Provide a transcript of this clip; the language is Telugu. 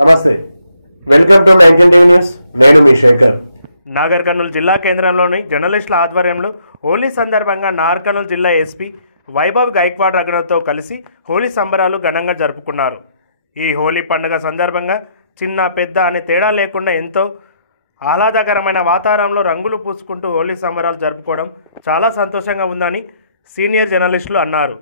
నమస్తే, వెల్కమ్ టు 19 న్యూస్. నేను మీ శేఖర్. నాగర్ కర్నూలు జిల్లా కేంద్రంలోని జర్నలిస్టుల ఆధ్వర్యంలో హోలీ సందర్భంగా నాగర్ కర్నూలు జిల్లా ఎస్పీ వైభవ్ గైక్వాడ్ రఘునాథ్తో కలిసి హోలీ సంబరాలు ఘనంగా జరుపుకున్నారు. ఈ హోలీ పండుగ సందర్భంగా చిన్న పెద్ద అనే తేడా లేకుండా ఎంతో ఆహ్లాదకరమైన వాతావరణంలో రంగులు పూసుకుంటూ హోలీ సంబరాలు జరుపుకోవడం చాలా సంతోషంగా ఉందని సీనియర్ జర్నలిస్టులు అన్నారు.